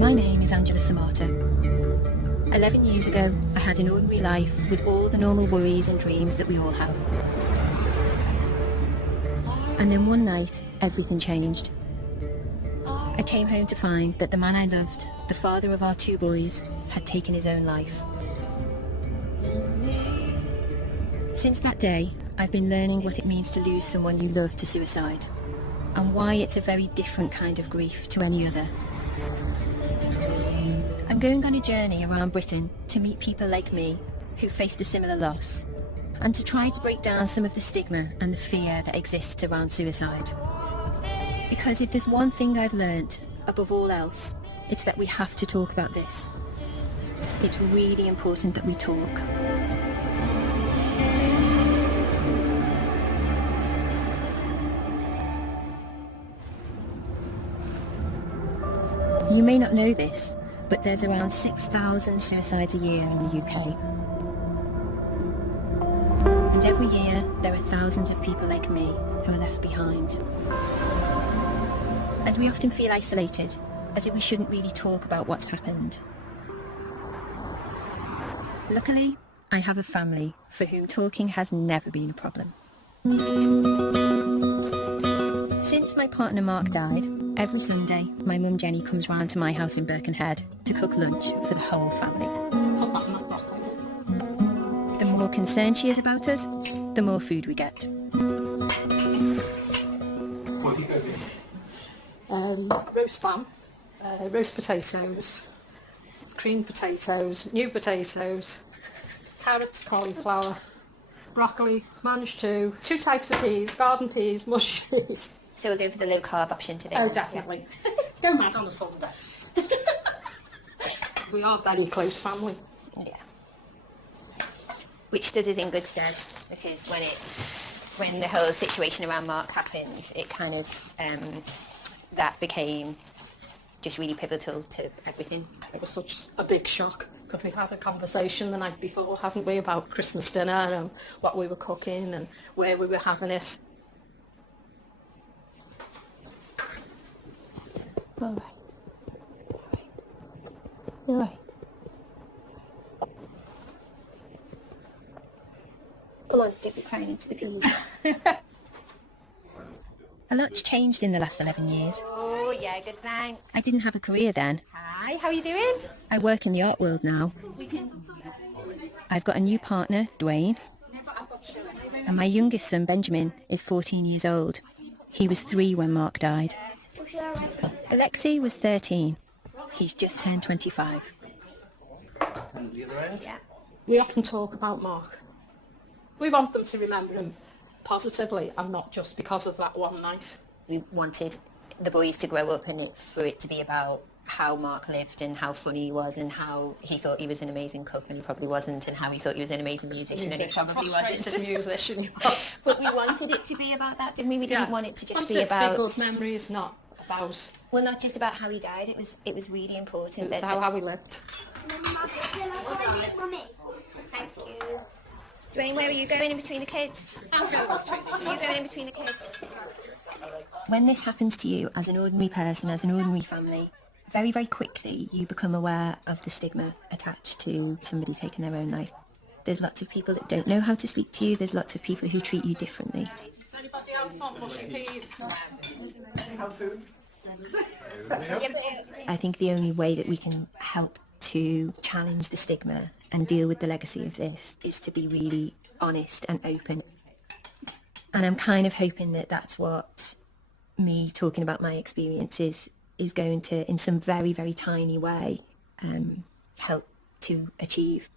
My name is Angela Samata. 11 years ago, I had an ordinary life with all the normal worries and dreams that we all have. And then one night, everything changed. I came home to find that the man I loved, the father of our 2 boys, had taken his own life. Since that day, I've been learning what it means to lose someone you love to suicide, and why it's a very different kind of grief to any other. I'm going on a journey around Britain to meet people like me who faced a similar loss, and to try to break down some of the stigma and the fear that exists around suicide. Because if there's one thing I've learnt, above all else, it's that we have to talk about this. It's really important that we talk. You may not know this, but there's around 6,000 suicides a year in the UK. And every year, there are thousands of people like me who are left behind. And we often feel isolated, as if we shouldn't really talk about what's happened. Luckily, I have a family for whom talking has never been a problem. Since my partner Mark died, every Sunday my mum Jenny comes round to my house in Birkenhead to cook lunch for the whole family. The more concerned she is about us, the more food we get. Roast lamb, roast potatoes, creamed potatoes, new potatoes, carrots, cauliflower, broccoli, mange tout, 2 types of peas, garden peas, mushy peas. So we'll go for the low carb option today. Oh, definitely. Yeah. Go mad on a Sunday. We are very close family. Yeah. Which stood us in good stead, because when the whole situation around Mark happened, it kind of that became just really pivotal to everything. It was such a big shock, because we'd had a conversation the night before, haven't we, about Christmas dinner and what we were cooking and where we were having it. All right. All right. Come on, don't be crying into the pillows. A lot's changed in the last 11 years. Oh, yeah, good, thanks. I didn't have a career then. Hi, how are you doing? I work in the art world now. I've got a new partner, Dwayne. And my youngest son, Benjamin, is 14 years old. He was 3 when Mark died. Alexei was 13. He's just turned 25. Yeah. We often talk about Mark. We want them to remember him positively and not just because of that one night. We wanted the boys to grow up and for it to be about how Mark lived and how funny he was and how he thought he was an amazing cook and he probably wasn't, and how he thought he was an amazing musician and he probably wasn't. Musician. But we wanted it to be about that, didn't we? We didn't want it to just be about... good memories, not about... Well, not just about how he died. It was really important. It was how he lived. Thank you. Dwayne, where are you going in between the kids? I'm going in between the kids. When this happens to you as an ordinary person, as an ordinary family, very, very quickly you become aware of the stigma attached to somebody taking their own life. There's lots of people that don't know how to speak to you. There's lots of people who treat you differently. Does anybody else want mushy peas? I think the only way that we can help to challenge the stigma and deal with the legacy of this is to be really honest and open. And I'm kind of hoping that that's what me talking about my experiences is going to, in some very, very tiny way, help to achieve.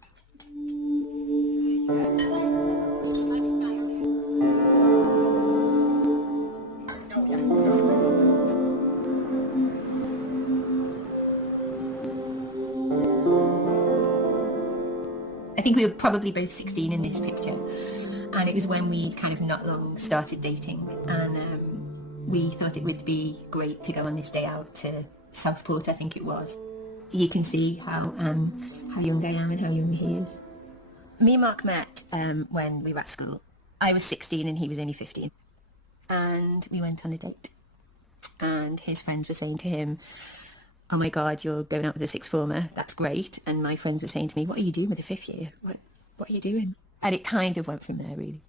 I think we were probably both 16 in this picture, and it was when we kind of not long started dating, and we thought it would be great to go on this day out to Southport, I think it was. You can see how young I am and how young he is. Me and Mark met when we were at school. I was 16 and he was only 15, and we went on a date, and his friends were saying to him, oh my God, you're going out with a sixth former, that's great. And my friends were saying to me, what are you doing with a fifth year? What are you doing? And it kind of went from there, really.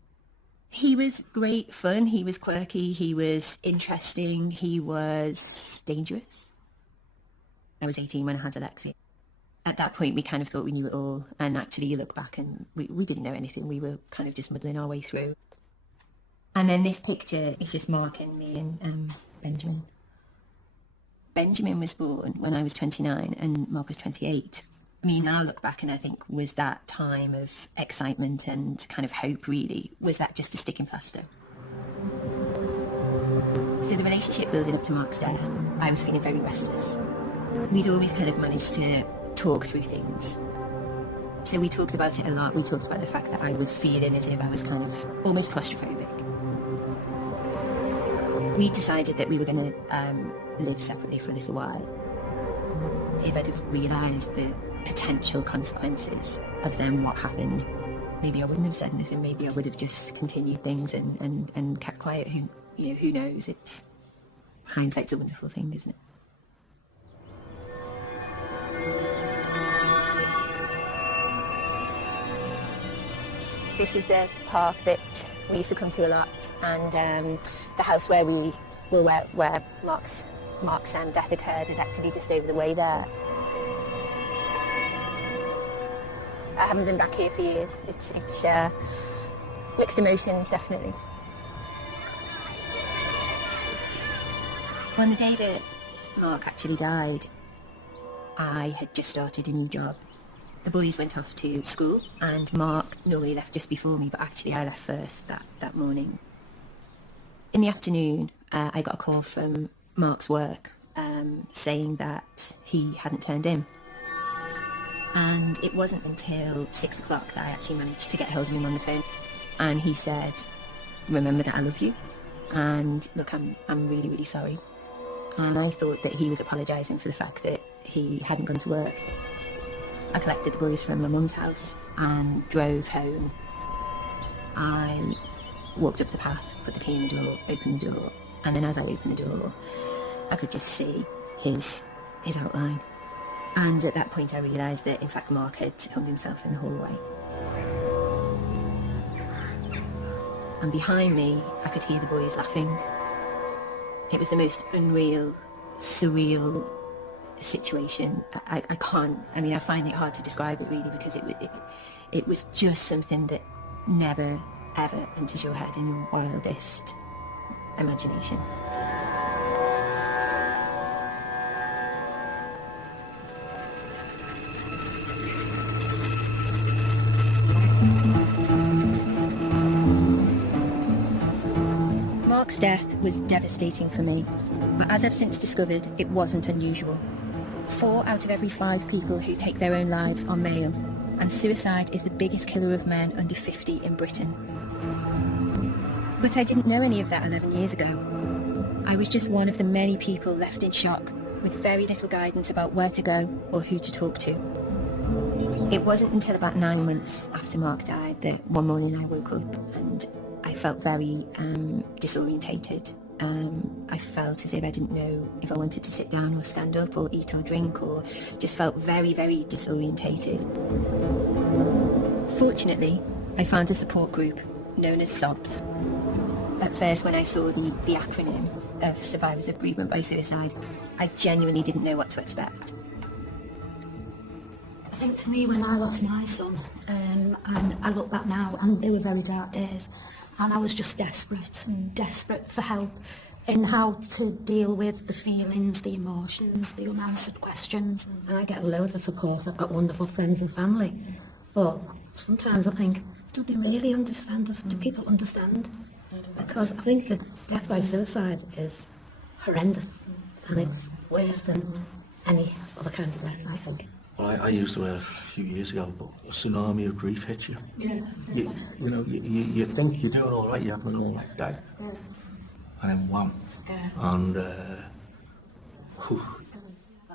He was great fun, he was quirky, he was interesting, he was dangerous. I was 18 when I had dyslexia. At that point, we kind of thought we knew it all, and actually you look back and we didn't know anything. We were kind of just muddling our way through. And then this picture is just Mark and me and Benjamin. Benjamin was born when I was 29 and Mark was 28. I mean, now I look back and I think, was that time of excitement and kind of hope, really? Was that just a sticking plaster? So the relationship building up to Mark's death, I was feeling very restless. We'd always kind of managed to talk through things. So we talked about it a lot. We talked about the fact that I was feeling as if I was kind of almost claustrophobic. We decided that we were going to live separately for a little while. If I'd have realised the potential consequences of then what happened, maybe I wouldn't have said anything. Maybe I would have just continued things and kept quiet. Who knows? It's hindsight's a wonderful thing, isn't it? This is the park that we used to come to a lot, and the house where Mark's death occurred is actually just over the way there. I haven't been back here for years. It's mixed emotions, definitely. On the day that Mark actually died, I had just started a new job. The boys went off to school and Mark normally left just before me, but actually I left first that morning. In the afternoon, I got a call from Mark's work saying that he hadn't turned in. And it wasn't until 6 o'clock that I actually managed to get hold of him on the phone. And he said, remember that I love you. And look, I'm really, really sorry. And I thought that he was apologising for the fact that he hadn't gone to work. I collected the boys from my mum's house and drove home. I walked up the path, put the key in the door, opened the door, and then as I opened the door, I could just see his outline. And at that point I realised that in fact Mark had hung himself in the hallway. And behind me I could hear the boys laughing. It was the most unreal, surreal situation. I find it hard to describe it really, because it was just something that never ever enters your head in your wildest imagination. Mark's death was devastating for me, but as I've since discovered, it wasn't unusual. 4 out of every 5 people who take their own lives are male, and suicide is the biggest killer of men under 50 in Britain. But I didn't know any of that 11 years ago. I was just one of the many people left in shock, with very little guidance about where to go or who to talk to. It wasn't until about 9 months after Mark died that one morning I woke up and I felt very disorientated. I felt as if I didn't know if I wanted to sit down or stand up or eat or drink, or just felt very, very disorientated. Fortunately, I found a support group known as SOBS. At first, when I saw the acronym of Survivors of Bereavement by Suicide, I genuinely didn't know what to expect. I think for me, when I lost my son, and I look back now, and they were very dark days, and I was just desperate for help in how to deal with the feelings, the emotions, the unanswered questions. And I get loads of support. I've got wonderful friends and family. But sometimes I think, do they really understand us? Do people understand? Because I think that death by suicide is horrendous, and it's worse than any other kind of death, I think. Well, I used the word a few years ago, but a tsunami of grief hits you. Yeah. You think you're doing all right, you're having an all right day. Yeah. And then wham. Yeah. And,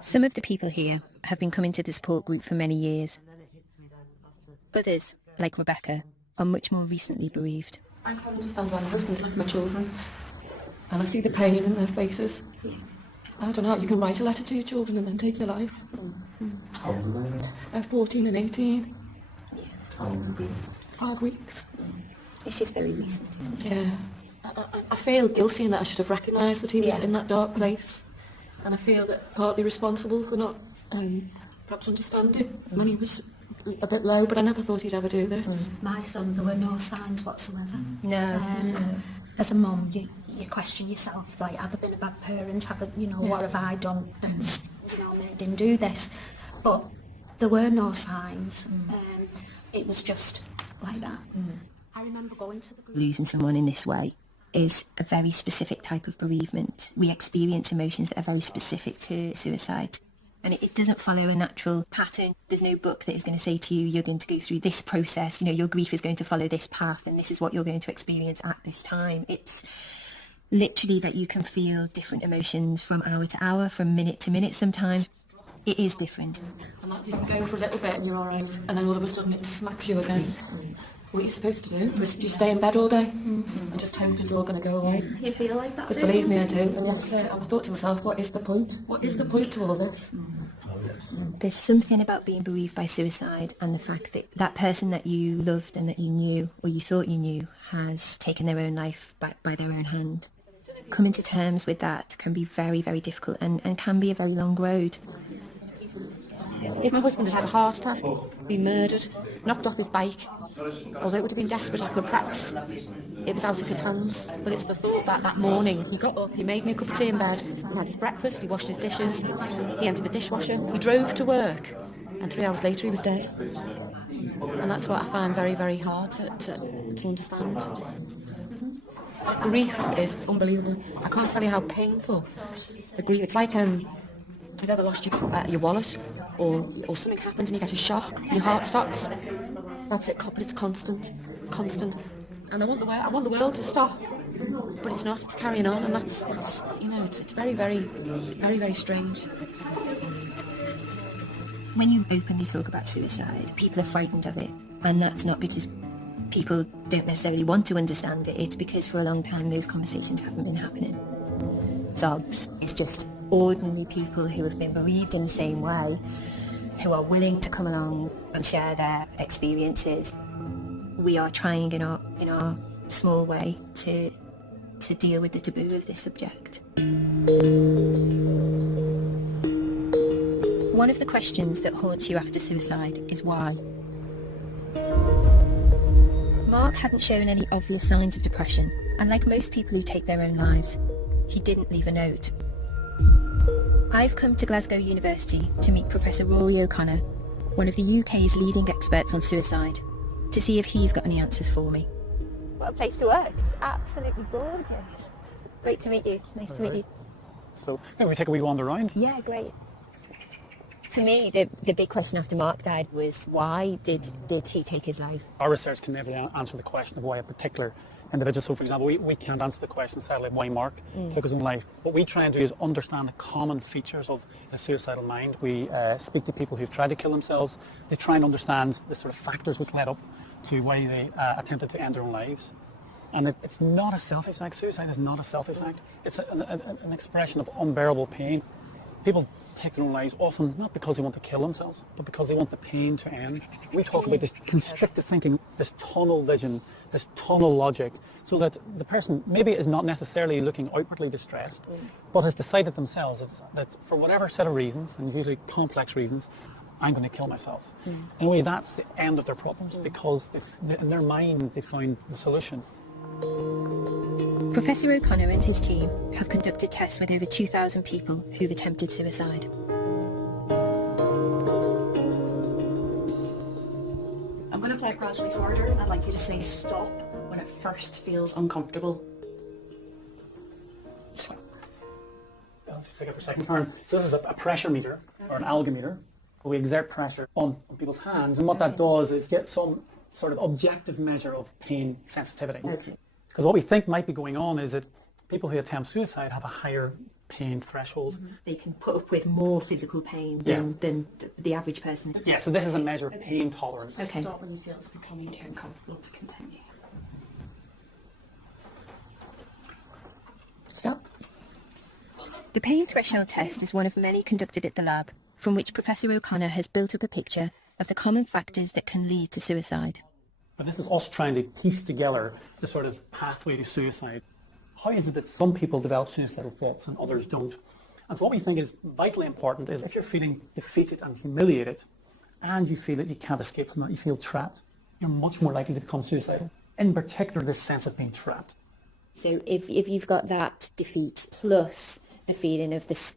Some of the people here have been coming to the support group for many years. Others, like Rebecca, are much more recently bereaved. I can't understand why my husband's left my children. And I see the pain in their faces. Yeah. I don't know, you can write a letter to your children and then take your life. How old are they? 14 and 18. How long has it been? 5 weeks. It's just very recent, isn't it? Yeah. I feel guilty in that I should have recognised that he was Yeah. in that dark place. And I feel that partly responsible for not perhaps understanding when he was a bit low, but I never thought he'd ever do this. My son, there were no signs whatsoever. No. As a mum, you question yourself, like, have I been a bad parent? Have I, what have I done that's, made him do this? But there were no signs. It was just like that. I remember going to the group. Losing someone in this way is a very specific type of bereavement. We experience emotions that are very specific to suicide. And it doesn't follow a natural pattern. There's no book that is going to say to you, you're going to go through this process, your grief is going to follow this path, and this is what you're going to experience at this time. It's literally that you can feel different emotions from hour to hour, from minute to minute sometimes. It is different. And that you can go for a little bit and you're all right, and then all of a sudden it smacks you again. What you're supposed to do is you stay in bed all day and just hope it's all going to go away. You feel like that? Because believe me, I do. And yesterday I thought to myself, what is the point? What is the point to all this? There's something about being bereaved by suicide and the fact that that person that you loved and that you knew, or you thought you knew, has taken their own life by their own hand. Coming to terms with that can be very, very difficult and can be a very long road. If my husband had had a heart attack, been murdered, knocked off his bike, although it would have been desperate, I could perhaps, it was out of his hands. But it's the thought that morning he got up, he made me a cup of tea in bed, he had his breakfast, he washed his dishes, he emptied the dishwasher, he drove to work, and 3 hours later he was dead. And that's what I find very, very hard to understand. Grief is unbelievable. I can't tell you how painful the grief. It's like you've ever lost your wallet, or something happens and you get a shock, your heart stops. That's it, but it's constant. And I want the world to stop, but it's not. It's carrying on, and that's it's very, very, very, very strange. When you openly talk about suicide, people are frightened of it, and that's not because people don't necessarily want to understand it. It's because for a long time those conversations haven't been happening. Sobs is just ordinary people who have been bereaved in the same way, who are willing to come along and share their experiences. We are trying in our small way to deal with the taboo of this subject. One of the questions that haunts you after suicide is why. Mark hadn't shown any obvious signs of depression, and like most people who take their own lives, he didn't leave a note. I've come to Glasgow University to meet Professor Rory O'Connor, one of the UK's leading experts on suicide, to see if he's got any answers for me. What a place to work. It's absolutely gorgeous. Great to meet you. Nice to meet you. So, we take a wee wander around. Yeah, great. For me, the big question after Mark died was, why did he take his life? Our research can never answer the question of why a particular individual. So, for example, we can't answer the question, sadly, why Mark took his own life. What we try and do is understand the common features of the suicidal mind. We speak to people who've tried to kill themselves. They try and understand the sort of factors which led up to why they attempted to end their own lives. And it's not a selfish act. Suicide is not a selfish act. It's an expression of unbearable pain. People take their own lives often not because they want to kill themselves, but because they want the pain to end. We talk about this constricted thinking, this tunnel vision, this tunnel logic, so that the person maybe is not necessarily looking outwardly distressed, but has decided themselves that for whatever set of reasons, and usually complex reasons, I'm going to kill myself. In a way, that's the end of their problems, because in their mind they find the solution. Professor O'Connor and his team have conducted tests with over 2,000 people who've attempted suicide. I'm going to play it gradually harder. I'd like you to say stop when it first feels uncomfortable. Let's just take it for a second, Karen. So this is a pressure meter, or an algometer, where we exert pressure on people's hands, and what that does is get some sort of objective measure of pain sensitivity. Okay. Because what we think might be going on is that people who attempt suicide have a higher pain threshold. They can put up with more physical pain than the average person. Yeah, so this is a measure of pain tolerance. Okay. Stop when you feel it's becoming too uncomfortable to continue. Stop. The pain threshold test is one of many conducted at the lab, from which Professor O'Connor has built up a picture of the common factors that can lead to suicide. But this is us trying to piece together the sort of pathway to suicide. How is it that some people develop suicidal thoughts and others don't? And so what we think is vitally important is if you're feeling defeated and humiliated and you feel that you can't escape from that, you feel trapped, you're much more likely to become suicidal. In particular, this sense of being trapped. So if you've got that defeat plus the feeling of this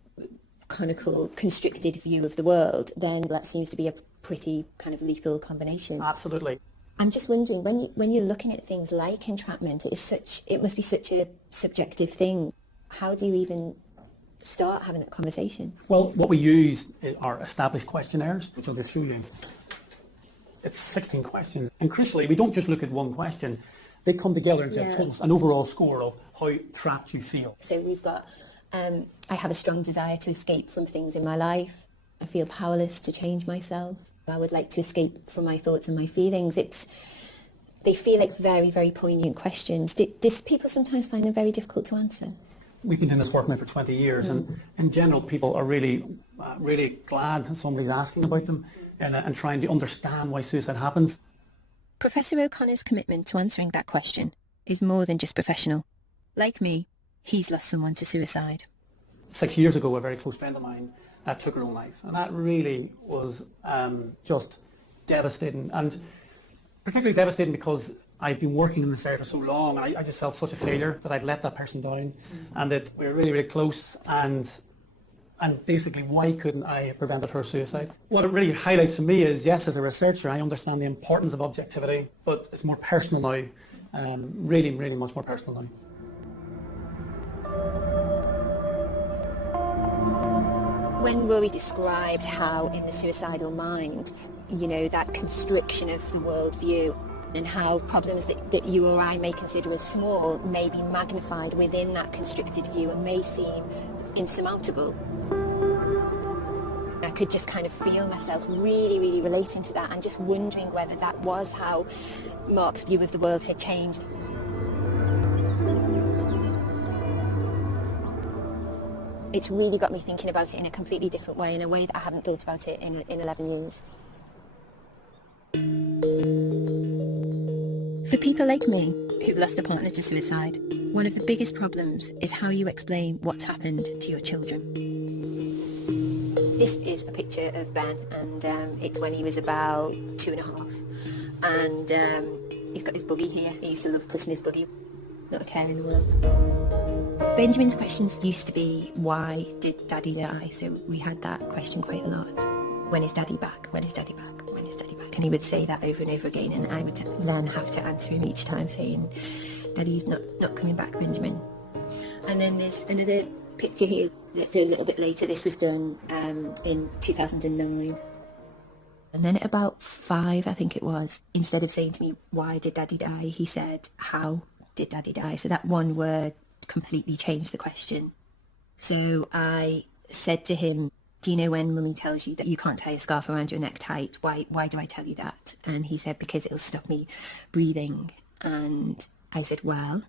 conical, constricted view of the world, then that seems to be a pretty kind of lethal combination. Absolutely. I'm just wondering, when you're looking at things like entrapment, it must be such a subjective thing. How do you even start having that conversation? Well, what we use are established questionnaires, which I'll just show you. It's 16 questions. And crucially, we don't just look at one question. They come together into an overall score of how trapped you feel. So we've got, I have a strong desire to escape from things in my life. I feel powerless to change myself. I would like to escape from my thoughts and my feelings. They feel like very, very poignant questions. Do people sometimes find them very difficult to answer? We've been doing this work now for 20 years, and in general, people are really glad that somebody's asking about them and trying to understand why suicide happens. Professor O'Connor's commitment to answering that question is more than just professional. Like me, he's lost someone to suicide. 6 years ago, a very close friend of mine took her own life, and that really was just devastating, and particularly devastating because I've been working in this area for so long. I just felt such a failure that I'd let that person down, and that we were really, really close, and basically, why couldn't I have prevented her suicide? What it really highlights for me is, yes, as a researcher, I understand the importance of objectivity, but it's more personal now, really, really much more personal now. When Rory described how in the suicidal mind, that constriction of the worldview and how problems that you or I may consider as small may be magnified within that constricted view and may seem insurmountable. I could just kind of feel myself really, really relating to that and just wondering whether that was how Mark's view of the world had changed. It's really got me thinking about it in a completely different way, in a way that I haven't thought about it in 11 years. For people like me, who've lost a partner to suicide, one of the biggest problems is how you explain what's happened to your children. This is a picture of Ben, and it's when he was about 2.5. And he's got his buggy here. He used to love pushing his buggy. Not a care in the world. Benjamin's questions used to be, why did Daddy die? So we had that question quite a lot. When is Daddy back? When is Daddy back? When is Daddy back? And he would say that over and over again, and I would then have to answer him each time saying, Daddy's not coming back, Benjamin. And then there's another picture here that's a little bit later. This was done in 2009. And then at about 5, I think it was, instead of saying to me, why did Daddy die? He said, how did Daddy die? So that one word completely changed the question. So I said to him, do you know when Mummy tells you that you can't tie a scarf around your neck tight? Why do I tell you that? And he said, because it'll stop me breathing. And I said, well,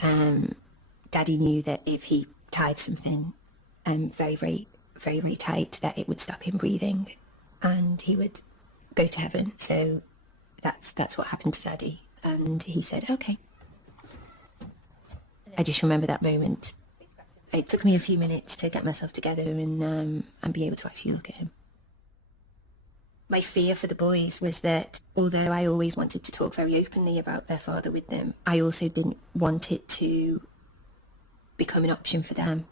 Daddy knew that if he tied something very, very, very, very tight, that it would stop him breathing and he would go to heaven. So that's what happened to Daddy. And he said, okay. I just remember that moment. It took me a few minutes to get myself together and be able to actually look at him. My fear for the boys was that although I always wanted to talk very openly about their father with them, I also didn't want it to become an option for them.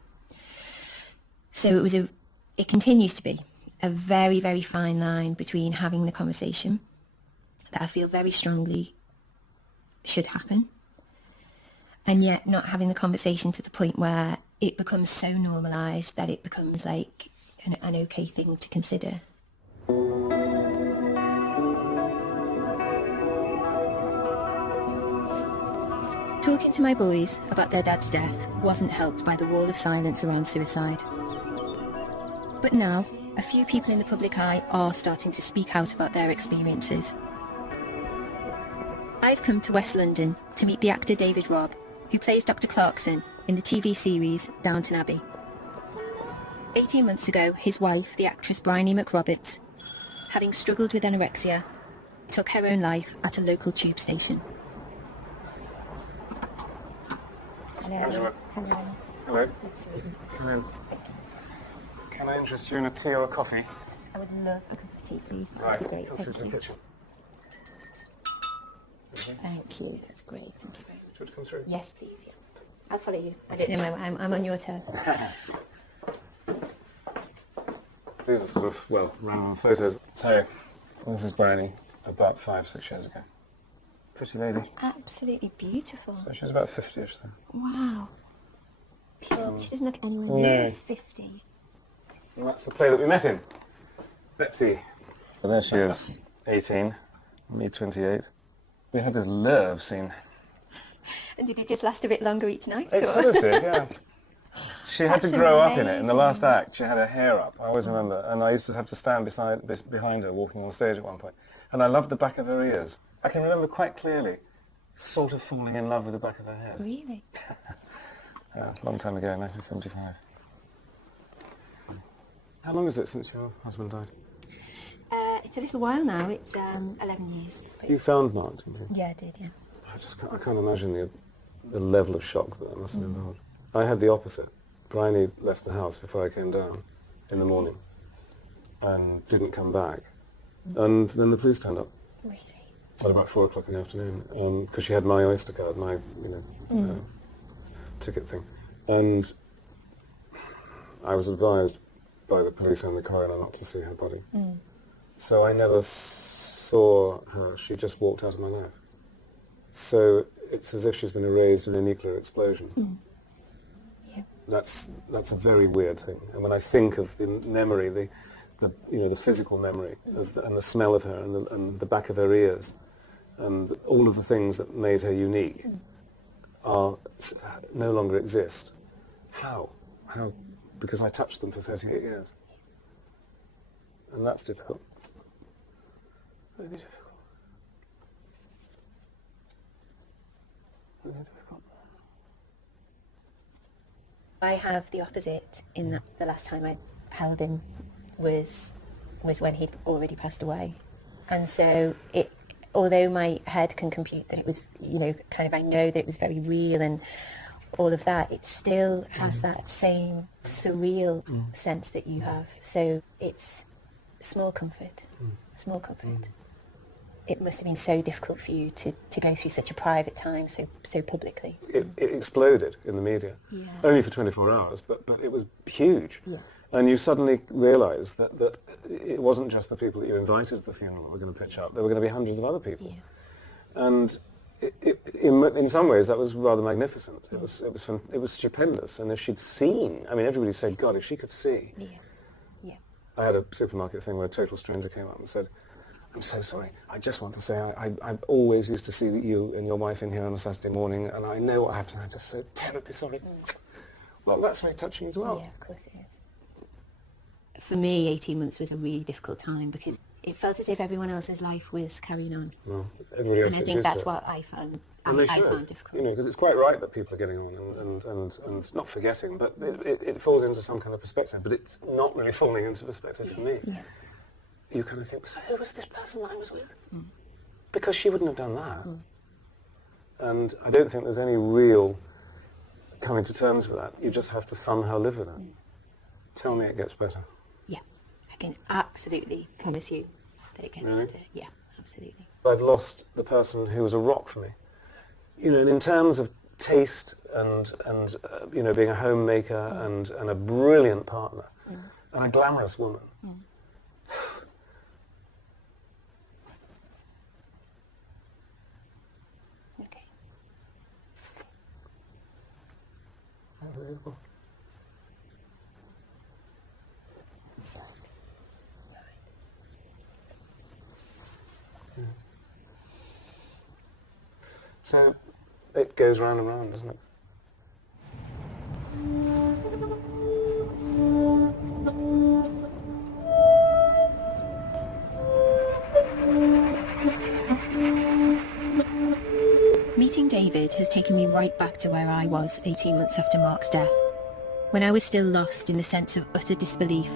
So it continues to be a very, very fine line between having the conversation that I feel very strongly should happen, and yet not having the conversation to the point where it becomes so normalised that it becomes like an okay thing to consider. Talking to my boys about their dad's death wasn't helped by the wall of silence around suicide. But now, a few people in the public eye are starting to speak out about their experiences. I've come to West London to meet the actor David Robb, who plays Dr. Clarkson in the TV series Downton Abbey. 18 months ago, his wife, the actress Bryony McRoberts, having struggled with anorexia, took her own life at a local tube station. Hello. Hello. Come in. Can I interest you in a tea or a coffee? I would love a cup of tea, please. That Right. would be great. Come through to the Thank you. kitchen. Thank you. That's great. Thank you very much. Do you want to come through? Yes, please. Yeah. I'll follow you. I don't know. I'm on your turf. These are sort of, well, random photos. So, this is Bryony, about 5-6 years ago. Pretty lady. Absolutely beautiful. So she was about 50ish then. Wow. She doesn't look anywhere No. near 50. Well, that's the play that we met in. Betsy. So there she is, 18, me 28. We had this love scene. And did it just last a bit longer each night? It or? sort of did, yeah. She had to That's grow up in it. In the amazing. last act, she had her hair up. I always remember. And I used to have to stand behind her, walking on stage at one point. And I loved the back of her ears. I can remember quite clearly sort of falling in love with the back of her head. Really? Yeah, a long time ago, 1975. How long is it since your husband died? It's a little while now. It's 11 years. You found Mark, didn't you? Yeah, I did, yeah. I can't imagine the level of shock that must have involved. I had the opposite. Bryony left the house before I came down in the morning and didn't come back. And then the police turned up. Really? At about 4 o'clock in the afternoon, because she had my Oyster card, my ticket thing. And I was advised by the police and the coroner not to see her body. So I never saw her. She just walked out of my life. So it's as if she's been erased in a nuclear explosion. Yeah. That's a very weird thing. And when I think of the memory, the physical memory and the smell of her and the back of her ears and all of the things that made her unique are no longer exist. How? Because I touched them for 38 years. And that's difficult. Really difficult. Really difficult. I have the opposite in that the last time I held him was when he'd already passed away. And so although my head can compute that it was, I know that it was very real and all of that, it still has that same surreal sense that you have. So it's small comfort. It must have been so difficult for you to go through such a private time so publicly. It exploded in the media. Yeah. Only for 24 hours, but it was huge. Yeah. And you suddenly realise that it wasn't just the people that you invited to the funeral that were going to pitch up. There were going to be hundreds of other people. Yeah. And in some ways that was rather magnificent. It was stupendous. And if she'd seen, everybody said, God, if she could see. Yeah. Yeah. I had a supermarket thing where a total stranger came up and said, I'm so sorry. I just want to say I've always used to see you and your wife in here on a Saturday morning, and I know what happened. I'm just so terribly sorry. Well, that's very touching as well. Yeah, of course it is. For me, 18 months was a really difficult time because it felt as if everyone else's life was carrying on. Well, everybody else And I gets think used to that's it. what I found. And they I should, found difficult. because it's quite right that people are getting on and not forgetting, but it falls into some kind of perspective. But it's not really falling into perspective for me. Yeah. You kind of think, so who was this person that I was with? Because she wouldn't have done that. And I don't think there's any real coming to terms with that. You just have to somehow live with it. Tell me it gets better. Yeah, I can absolutely promise you that it gets Really? better. Yeah, absolutely. I've lost the person who was a rock for me. And in terms of taste and being a homemaker and a brilliant partner and a glamorous woman. Okay. Unbelievable. So it goes round and round, doesn't it? Meeting David has taken me right back to where I was 18 months after Mark's death. when I was still lost in the sense of utter disbelief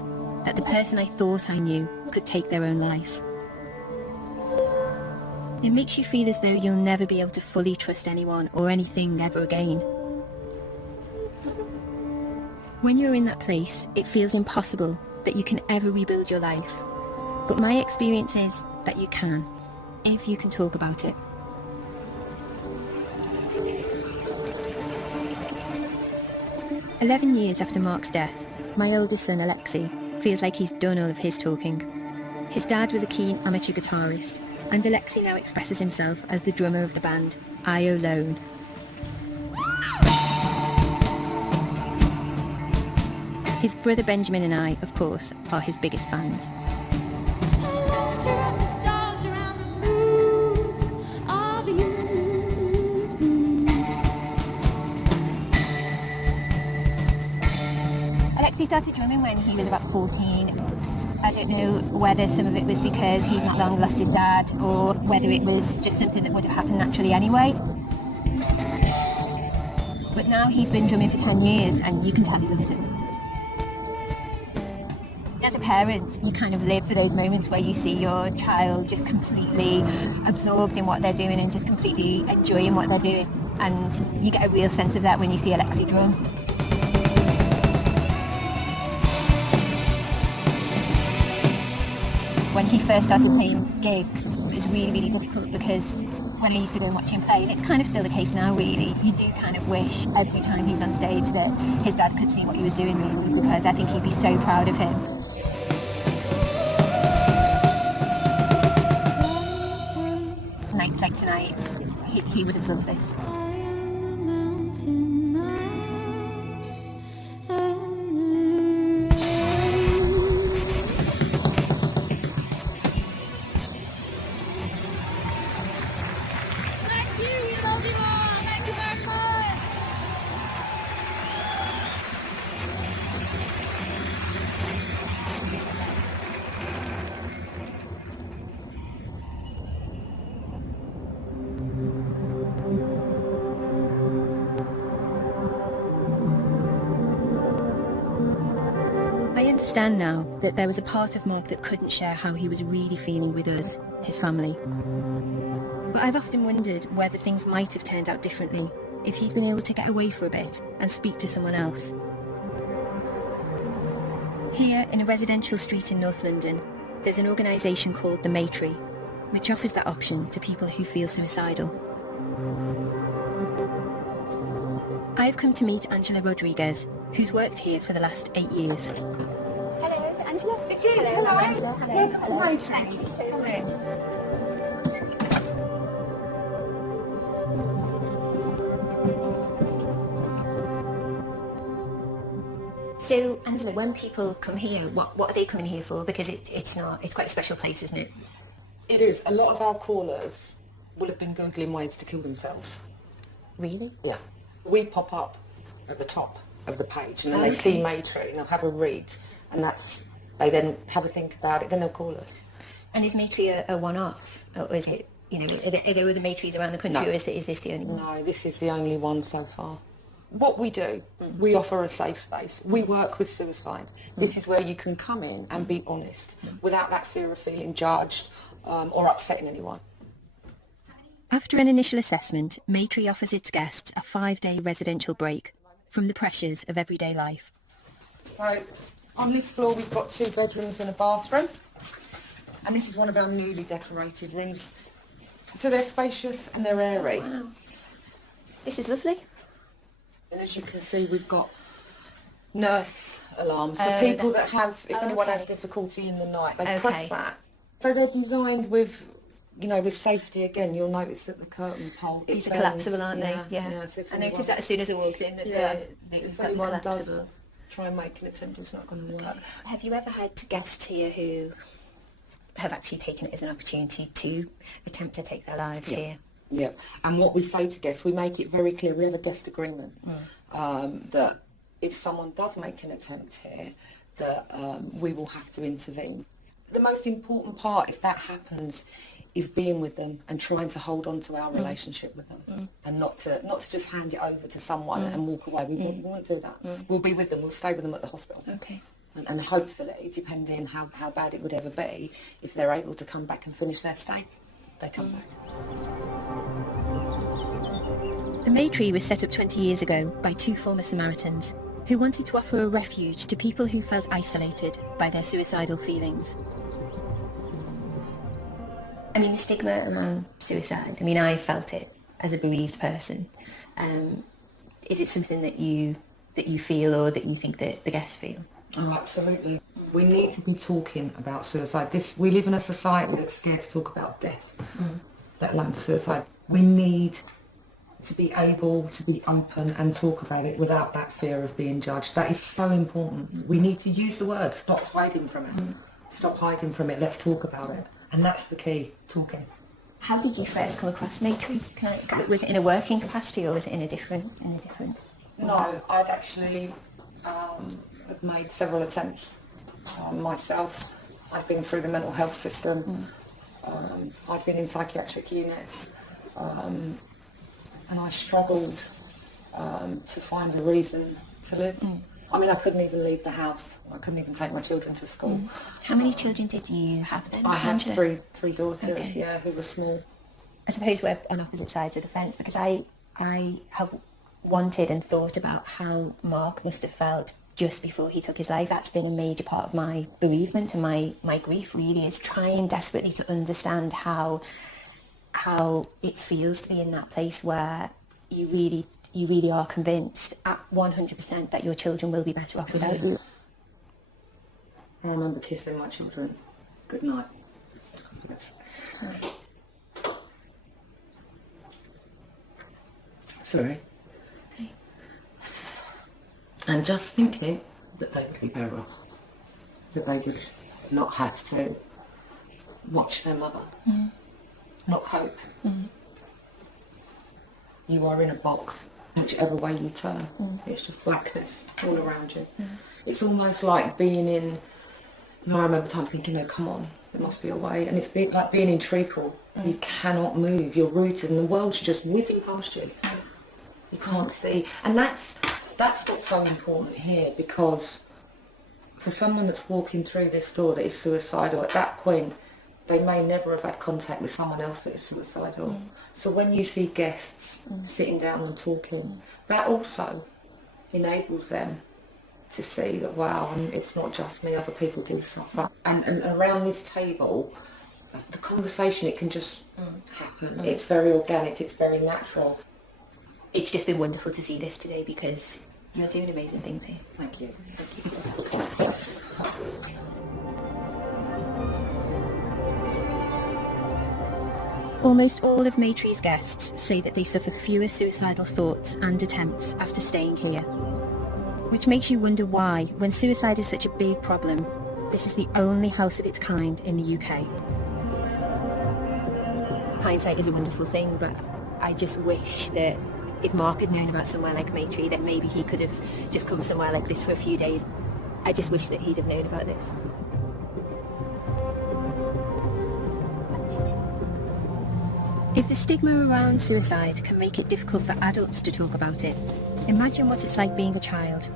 that the person I thought I knew could take their own life. It makes you feel as though you'll never be able to fully trust anyone or anything ever again. When you're in that place, it feels impossible that you can ever rebuild your life. But my experience is that you can, if you can talk about it. "11 years after Mark's death, my oldest son Alexei feels like he's done all of his talking. His dad was a keen amateur guitarist, and Alexei now expresses himself as the drummer of the band I Alone. His brother Benjamin and I, of course, are his biggest fans. Alexei started drumming when he was about 14. I don't know whether some of it was because he'd not long lost his dad, or whether it was just something that would have happened naturally anyway. But now he's been drumming for 10 years, and you can tell he loves it. As a parent, you kind of live for those moments where you see your child just completely absorbed in what they're doing and just completely enjoying what they're doing. And you get a real sense of that when you see Alexei drum. When he first started playing gigs, it was really, really difficult because when I used to go and watch him play, and it's kind of still the case now really, you do kind of wish every time he's on stage that his dad could see what he was doing really, because I think he'd be so proud of him. Nights like tonight, he would have loved this. I understand now that there was a part of Mark that couldn't share how he was really feeling with us, his family. But I've often wondered whether things might have turned out differently if he'd been able to get away for a bit and speak to someone else. Here, in a residential street in North London, there's an organisation called the Matry, which offers that option to people who feel suicidal. I've come to meet Angela Rodriguez, who's worked here for the last 8 years. Hello, is it Angela? It is, hello. Angela. Welcome to my train. Thank you so much. So, Angela, when people come here, what are they coming here for? Because it's quite a special place, isn't it? It is. A lot of our callers will have been Googling ways to kill themselves. Really? Yeah. We pop up at the top of the page and then they see Matry and they'll have a read and they then have a think about it, then they'll call us. And is Matry a one-off? Or is it, are there other Matrys around the country, No. or is this the only one? No, this is the only one so far. What we do, we offer a safe space. We work with suicide. This is where you can come in and be honest without that fear of feeling judged or upsetting anyone. After an initial assessment, Matry offers its guests a 5-day residential break from the pressures of everyday life. So on this floor we've got 2 bedrooms and a bathroom, and this is one of our newly decorated rooms. So they're spacious and they're airy. Wow. This is lovely. And as you can see, we've got nurse alarms for people that have, if anyone has difficulty in the night, they press that. So they're designed with, with safety again. You'll notice that the curtain pole... These are collapsible, aren't they? Yeah. So I noticed that as soon as I walked in. If anyone does try and make an attempt, it's not going to work. Have you ever had guests here who have actually taken it as an opportunity to attempt to take their lives here? Yeah, and what we say to guests, we make it very clear, we have a guest agreement, that if someone does make an attempt here, that we will have to intervene. The most important part, if that happens, is being with them and trying to hold on to our relationship with them, and not to just hand it over to someone and walk away. We won't do that. We'll be with them. We'll stay with them at the hospital. Okay. And hopefully, depending how bad it would ever be, if they're able to come back and finish their stay, they come back. The Maytree was set up 20 years ago by two former Samaritans who wanted to offer a refuge to people who felt isolated by their suicidal feelings. I mean, the stigma around suicide, I mean, I felt it as a bereaved person. Is it something that you feel, or that you think that the guests feel? Oh, absolutely. We need to be talking about suicide. We live in a society that's scared to talk about death, let alone suicide. We need to be able to be open and talk about it without that fear of being judged. That is so important. We need to use the word. Stop hiding from it. Stop hiding from it. Let's talk about it. And that's the key, talking. How did you first come across Maytree? Was it in a working capacity, or was it in a different? No, I'd actually made several attempts myself. I'd been through the mental health system. I'd been in psychiatric units, and I struggled to find a reason to live. I mean, I couldn't even leave the house. I couldn't even take my children to school. How many children did you have then? I had three daughters, who were small. I suppose we're on opposite sides of the fence, because I have wanted and thought about how Mark must have felt just before he took his life. That's been a major part of my bereavement and my grief, really, is trying desperately to understand how it feels to be in that place where you really are convinced at 100% that your children will be better off without you. I remember kissing my children. Good night. Sorry. Okay. And just thinking that they would be better off. That they would not have to watch their mother. Not cope. You are in a box. Whichever way you turn, it's just blackness all around you. It's almost like being in, I remember time thinking, no, come on, there must be a way. And it's like being in treacle. You cannot move, you're rooted, and the world's just whizzing past you. You can't see. And that's what's so important here, because for someone that's walking through this door that is suicidal, at that point, they may never have had contact with someone else that is suicidal. So when you see guests sitting down and talking, that also enables them to see that, wow, it's not just me, other people do suffer. And around this table, the conversation, it can just happen. It's very organic, it's very natural. It's just been wonderful to see this today, because you're doing amazing things here. Thank you. Almost all of Maytree's guests say that they suffer fewer suicidal thoughts and attempts after staying here. Which makes you wonder why, when suicide is such a big problem, this is the only house of its kind in the UK. Hindsight is a wonderful thing, but I just wish that if Mark had known about somewhere like Maytree, that maybe he could have just come somewhere like this for a few days. I just wish that he'd have known about this. If the stigma around suicide can make it difficult for adults to talk about it, imagine what it's like being a child.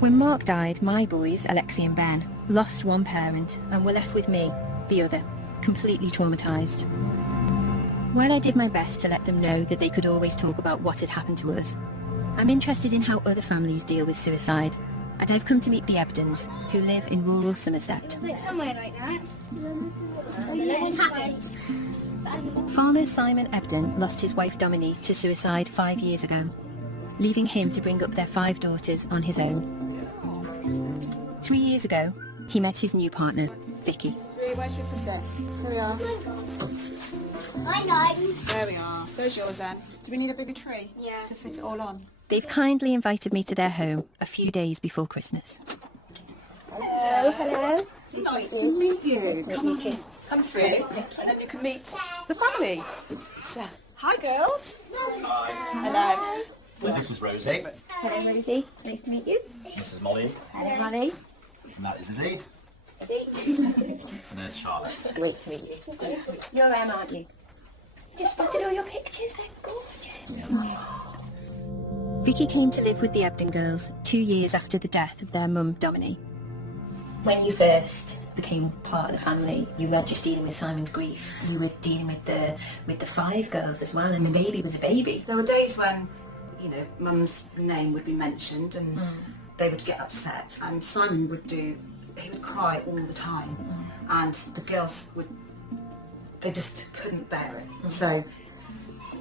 When Mark died, my boys, Alexi and Ben, lost one parent and were left with me, the other, completely traumatised. While I did my best to let them know that they could always talk about what had happened to us, I'm interested in how other families deal with suicide, and I've come to meet the Ebdons, who live in rural Somerset. Somewhere like that. Nothing's happened. Farmer Simon Ebdon lost his wife Dominique to suicide 5 years ago, leaving him to bring up their 5 daughters on his own. 3 years ago, he met his new partner, Vicky. Where should we put it? Here we are. I know. There we are. There's yours then. Do we need a bigger tree? Yeah. To fit it all on? They've kindly invited me to their home a few days before Christmas. Hello, hello. It's nice to meet you. Come through, and then you can meet the family. So, hi girls. Hello. So this is Rosie. Hello, Rosie. Nice to meet you. This is Molly. Hello, Molly. And that is Izzy. See? And there's Charlotte. Great to meet you. You're Em, aren't you? Just spotted all your pictures, they're gorgeous. Vicky came to live with the Ebden girls 2 years after the death of their mum, Dominique. When you first became part of the family, you weren't just dealing with Simon's grief, you were dealing with the 5 girls as well, and the baby was a baby. There were days when, you know, Mum's name would be mentioned and they would get upset, and Simon he would cry all the time, and the girls they just couldn't bear it. So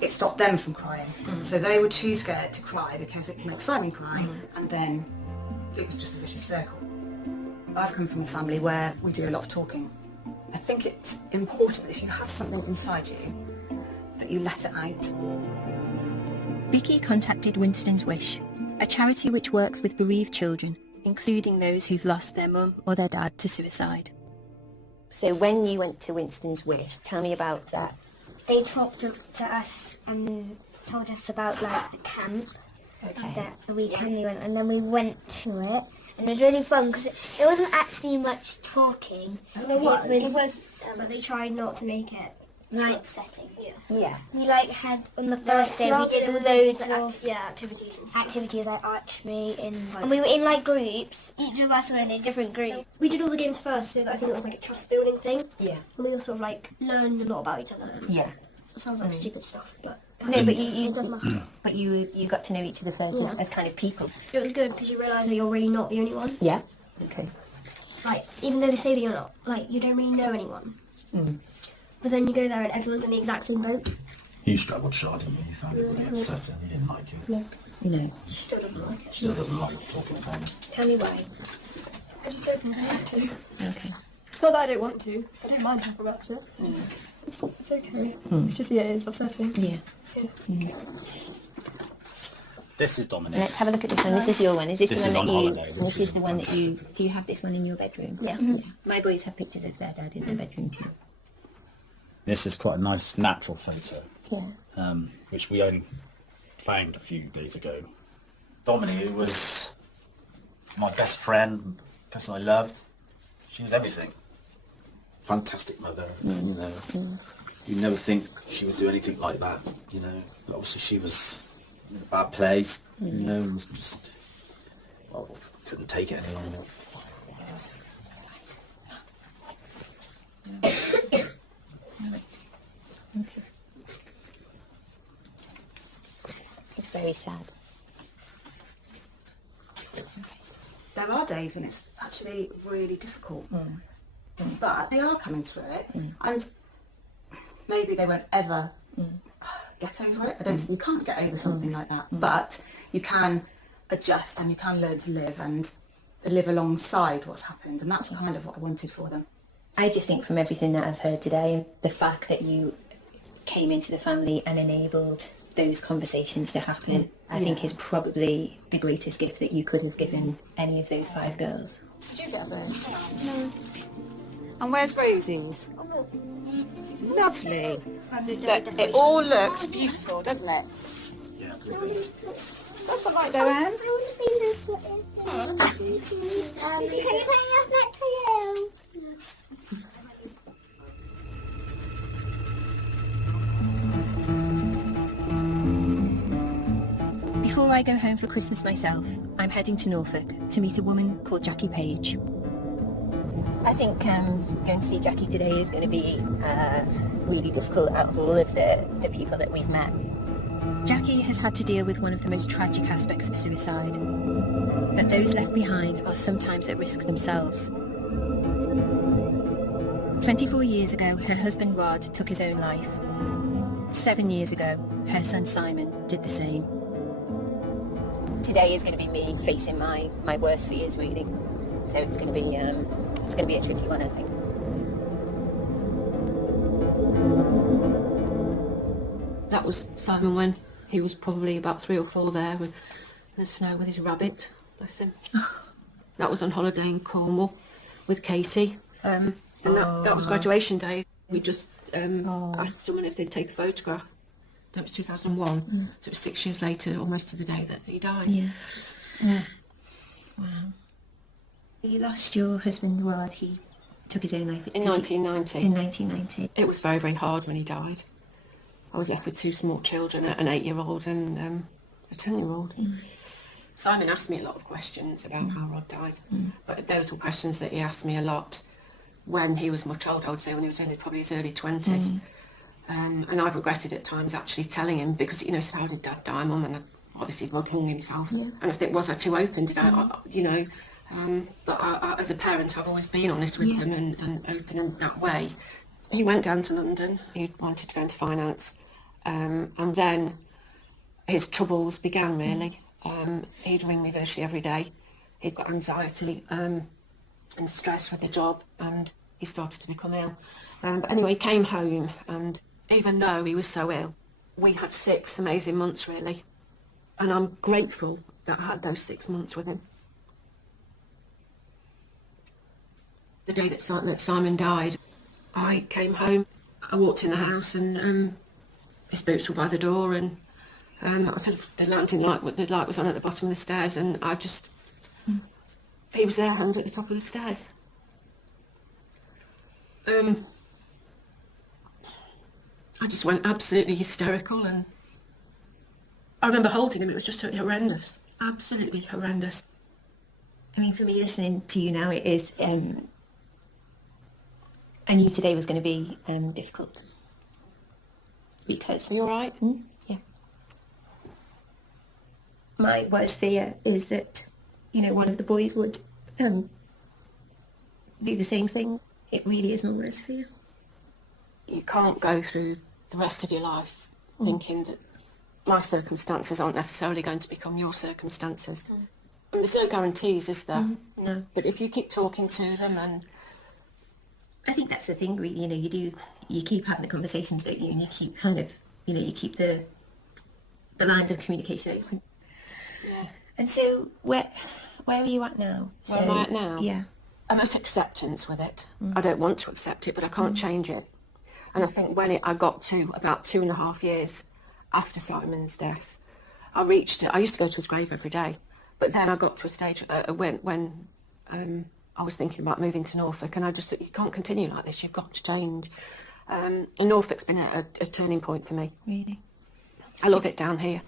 it stopped them from crying. So they were too scared to cry because it would make Simon cry, and then it was just a vicious circle. I've come from a family where we do a lot of talking. I think it's important that if you have something inside you, that you let it out. Vicky contacted Winston's Wish, a charity which works with bereaved children, including those who've lost their mum or their dad to suicide. So when you went to Winston's Wish, tell me about that. They talked to us and told us about like the camp that the weekend we went, and then we went to it. And it was really fun because it wasn't actually much talking. It was, but they tried not to make it upsetting. Yeah. We had on the first day we did loads of activities like archery and we were in groups. Each of us were in a different group. We did all the games first, so that I think it was a trust building thing. Yeah. And we all learned a lot about each other. Yeah. It sounds like stupid stuff, but no, but it doesn't matter. But you got to know each other first as kind of people. It was good because you realise that you're really not the only one. Yeah. Okay. Even though they say that you're not, you don't really know anyone. But then you go there and everyone's in the exact same boat. You struggled, Charlotte, didn't you? You found it really upsetting. You didn't like it. No. No. She still doesn't like it. Still doesn't like talking about it. Tell me why. I just don't think I want to. Okay. It's not that I don't want to. I don't mind talking about it. It's okay. It's just, it's upsetting. Yeah. This is Dominic. Let's have a look at this one. This is your one. Is this This the one is that on you... holiday. This is the one that you... Do you have this one in your bedroom? Yeah. My boys have pictures of their dad in their bedroom too. This is quite a nice natural photo, Yeah. which we only found a few days ago. Dominic, who was my best friend, person I loved, she was everything. Fantastic mother, you know. You'd never think she would do anything like that, you know. But obviously she was in a bad place, you know, and was just, couldn't take it any longer. It's very sad. There are days when it's actually really difficult, but they are coming through it, and maybe they won't ever get over it. I don't think you can't get over something like that, but you can adjust and you can learn to live and live alongside what's happened, and that's kind of what I wanted for them. I just think from everything that I've heard today, the fact that you came into the family and enabled those conversations to happen, I think is probably the greatest gift that you could have given any of those 5 girls. Did you get those? No. And where's Rosie's? Lovely. But it all looks beautiful, doesn't it? Yeah, really. That's all right though, Anne. Can you take us back to you? Before I go home for Christmas myself, I'm heading to Norfolk to meet a woman called Jackie Page. I think going to see Jackie today is going to be really difficult out of all of the people that we've met. Jackie has had to deal with one of the most tragic aspects of suicide, but those left behind are sometimes at risk themselves. 24 years ago, her husband Rod took his own life. 7 years ago, her son Simon did the same. Today is going to be me facing my worst fears, really. So it's going to be a tricky one, I think. That was Simon when he was probably about 3 or 4 there in the snow with his rabbit, bless him. That was on holiday in Cornwall with Katie. And that was graduation day. We just asked someone if they'd take a photograph. That was 2001, so it was 6 years later, almost to the day that he died. Yeah. Wow. You lost your husband Rod. He took his own life? In 1990. In 1990. It was very, very hard when he died. I was left with 2 small children, an 8-year-old and a 10-year-old. Simon asked me a lot of questions about how Rod died, but those were questions that he asked me a lot when he was much older. I would say when he was in probably his early 20s. And I've regretted at times actually telling him, because, you know, he said, how did Dad die, Mum? And obviously Rod hung himself. And I think, was I too open? Did I, you know? But as a parent, I've always been honest with them and open in that way. He went down to London. He wanted to go into finance. And then his troubles began, really. He'd ring me virtually every day. He'd got anxiety and stress with the job, and he started to become ill. But anyway, he came home, and even though he was so ill, we had 6 amazing months, really. And I'm grateful that I had those 6 months with him. The day that Simon died, I came home, I walked in the house, and his boots were by the door, and I sort of, the light was on at the bottom of the stairs, and I just, he was there, and at the top of the stairs. I just went absolutely hysterical, and I remember holding him. It was just horrendous, absolutely horrendous. I mean, for me, listening to you now, it is, I knew today was going to be difficult. Because... Are you all right? Yeah. My worst fear is that, you know, one of the boys would do the same thing. It really is my worst fear. You can't go through the rest of your life thinking that my circumstances aren't necessarily going to become your circumstances. And there's no guarantees, is there? No. But if you keep talking to them, and I think that's the thing, really, you know, you keep having the conversations, don't you? And you keep kind of, you know, you keep the lines of communication open. Yeah. And so, where are you at now? Where am I at now? Yeah. I'm at acceptance with it. I don't want to accept it, but I can't change it. And I think when I got to about 2.5 years after Simon's death, I reached it. I used to go to his grave every day, but then I got to a stage when I was thinking about moving to Norfolk, and I just thought, you can't continue like this, you've got to change. And Norfolk's been a turning point for me. Really? I love it down here.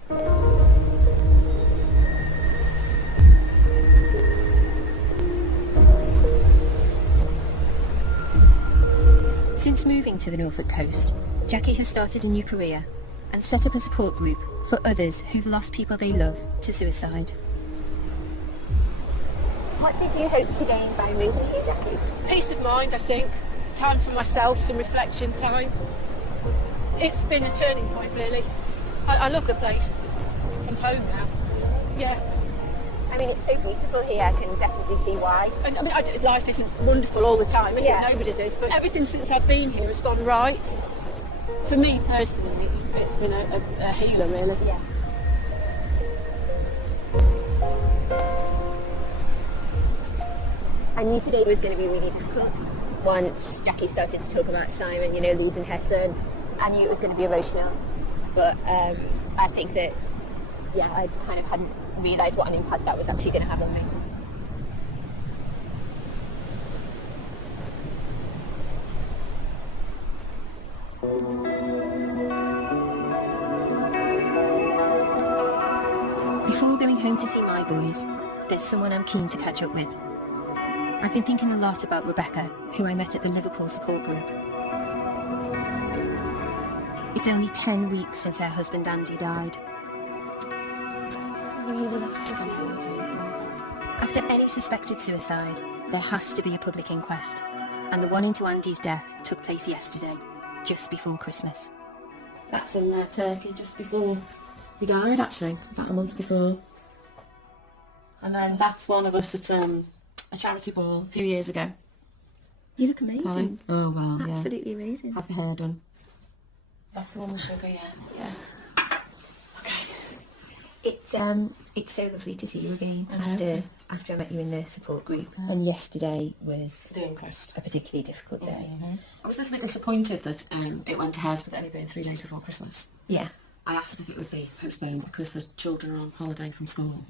Since moving to the Norfolk coast, Jackie has started a new career and set up a support group for others who've lost people they love to suicide. What did you hope to gain by moving here, Jackie? Peace of mind, I think. Time for myself, some reflection time. It's been a turning point, really. I love the place. I'm home now. Yeah. I mean, it's so beautiful here, I can definitely see why. And I mean, life isn't wonderful all the time, is it? Nobody's is, but everything since I've been here has gone right. For me personally, it's been a healer, really. Yeah. I knew today was going to be really difficult. Once Jackie started to talk about Simon, you know, losing her son, I knew it was going to be emotional. But I think that, yeah, I kind of hadn't realised what an impact that was actually going to have on me. Before going home to see my boys, there's someone I'm keen to catch up with. I've been thinking a lot about Rebecca, who I met at the Liverpool support group. It's only 10 weeks since her husband Andy died. After any suspected suicide, there has to be a public inquest, and the one into Andy's death took place yesterday, just before Christmas. That's in Turkey just before he died, actually, about a month before. And then that's one of us at a charity ball a few years ago. You look amazing. Oh, well, yeah. Absolutely amazing. Have your hair done. That's the one with sugar, yeah. It's so lovely to see you again after I met you in the support group. And yesterday was the inquest. A particularly difficult day. I was a little bit disappointed that it went ahead with only being 3 days before Christmas. Yeah. I asked if it would be postponed because the children are on holiday from school.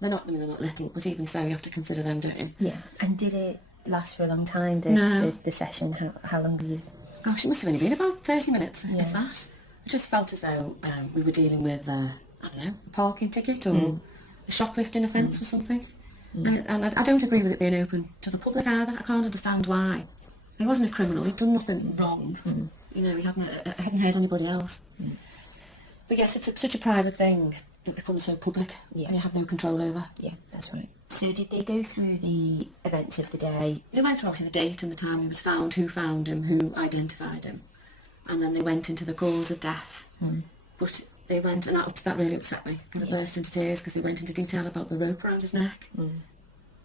They're not little, but even so, you have to consider them, don't you? Yeah. And did it last for a long time, No. the session? How long were you... Gosh, it must have only been about 30 minutes, if that. It just felt as though we were dealing with, I don't know, a parking ticket or a shoplifting offence or something. And I don't agree with it being open to the public either. I can't understand why. He wasn't a criminal, he'd done nothing wrong. You know, I hadn't hurt anybody else. But yes, it's such a private thing that becomes so public and you have no control over. Yeah, that's right. So did they go through the events of the day? They went through obviously the date and the time he was found, who found him, who identified him. And then they went into the cause of death. But they went, and that really upset me, because I burst into tears, because they went into detail about the rope around his neck.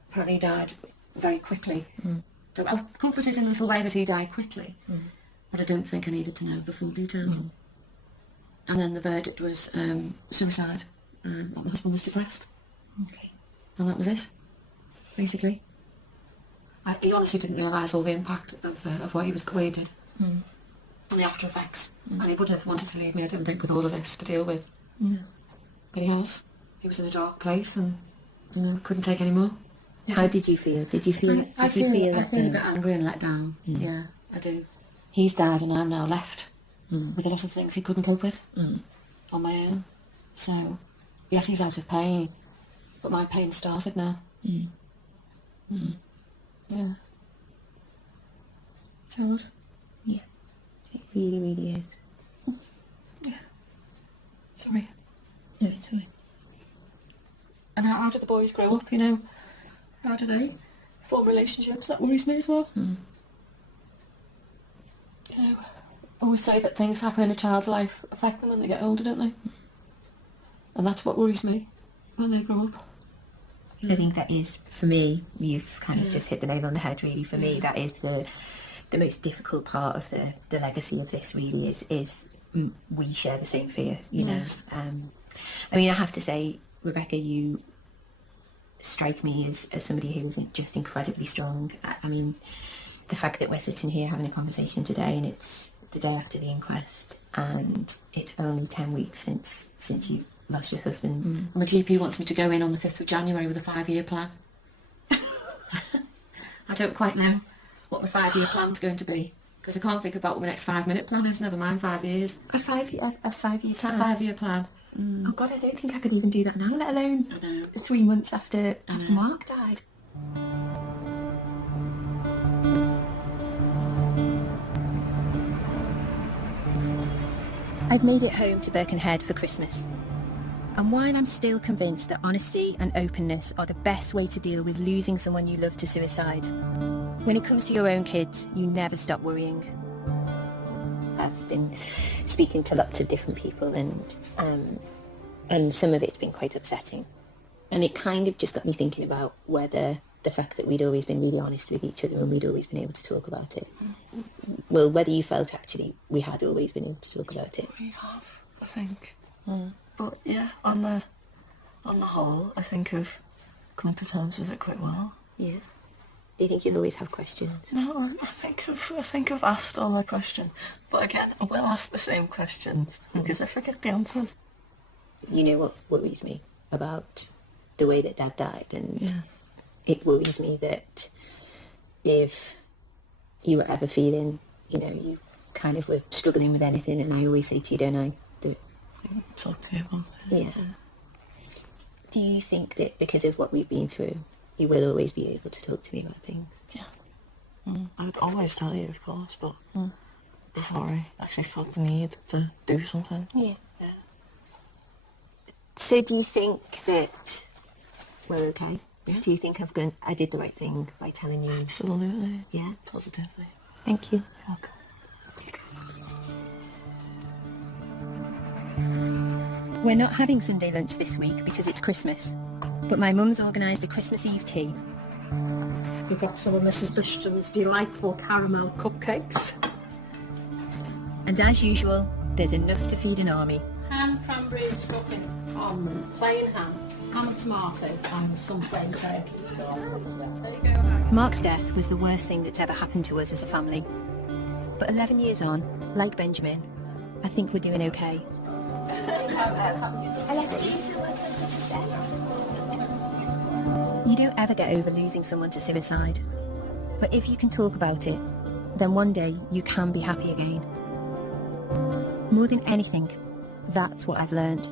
Apparently he died very quickly. So I was comforted in a little way that he died quickly, but I don't think I needed to know the full details. And then the verdict was suicide. My husband was depressed. Okay. And that was it, basically. He honestly didn't realise all the impact of what he did. And the after effects. And he wouldn't have wanted to leave me, I don't think, with all of this to deal with. No. But he has. He was in a dark place and, you know, couldn't take any more. How did you feel? Did you feel I feel let a bit down? angry and let down. Yeah, I do. He's died and I'm now left with a lot of things he couldn't cope with on my own. So, yes, he's out of pain, but my pain started now. Yeah. It's hard. Yeah. It really, really is. Yeah. Sorry. No, it's all right. And how do the boys grow up, you know? How do they form relationships? That worries me as well. You know, I always say that things happen in a child's life affect them when they get older, don't they? And that's what worries me, when they grow up. I think that is, for me, you've kind of just hit the nail on the head, really. For me, that is the most difficult part of the legacy of this, really, is we share the same fear, you know. I mean, I have to say, Rebecca, you strike me as somebody who is just incredibly strong. I mean, the fact that we're sitting here having a conversation today and it's the day after the inquest and it's only 10 weeks since you lost your husband. My GP wants me to go in on the 5th of January with a 5-year plan. I don't quite know what my 5-year plan's going to be, because I can't think about what my next 5-minute plan is, never mind 5 years. A 5-year plan? A 5-year plan. Oh God, I don't think I could even do that now, let alone 3 months after Mark died. I've made it home to Birkenhead for Christmas. And while I'm still convinced that honesty and openness are the best way to deal with losing someone you love to suicide, when it comes to your own kids, you never stop worrying. I've been speaking to lots of different people and some of it's been quite upsetting. And it kind of just got me thinking about whether the fact that we'd always been really honest with each other and we'd always been able to talk about it, well, whether you felt actually we had always been able to talk about it. We have, I think. But yeah, on the whole, I think I've come to terms with it quite well. Yeah. Do you think you'll always have questions? No, I think I've asked all my questions. But again, I will ask the same questions because I forget the answers. You know what worries me about the way that Dad died, and it worries me that if you were ever feeling, you know, you kind of were struggling with anything, and I always say to you, don't I, that talk to you about it. Yeah. Do you think that because of what we've been through, you will always be able to talk to me about things? Yeah. I would always tell you, of course, but before I actually felt the need to do something. Yeah. So do you think that we're okay? Yeah. Do you think I did the right thing by telling you? Absolutely. Yeah? Positively. Thank you. Okay. We're not having Sunday lunch this week because it's Christmas, but my mum's organised a Christmas Eve tea. We've got some of Mrs. Bishop's delightful caramel cupcakes. And as usual, there's enough to feed an army. Ham, cranberry stuffing on plain ham and tomato and some plain turkey. There you go. Mark's death was the worst thing that's ever happened to us as a family. But 11 years on, like Benjamin, I think we're doing okay. You don't ever get over losing someone to suicide. But if you can talk about it, then one day you can be happy again. More than anything, that's what I've learned.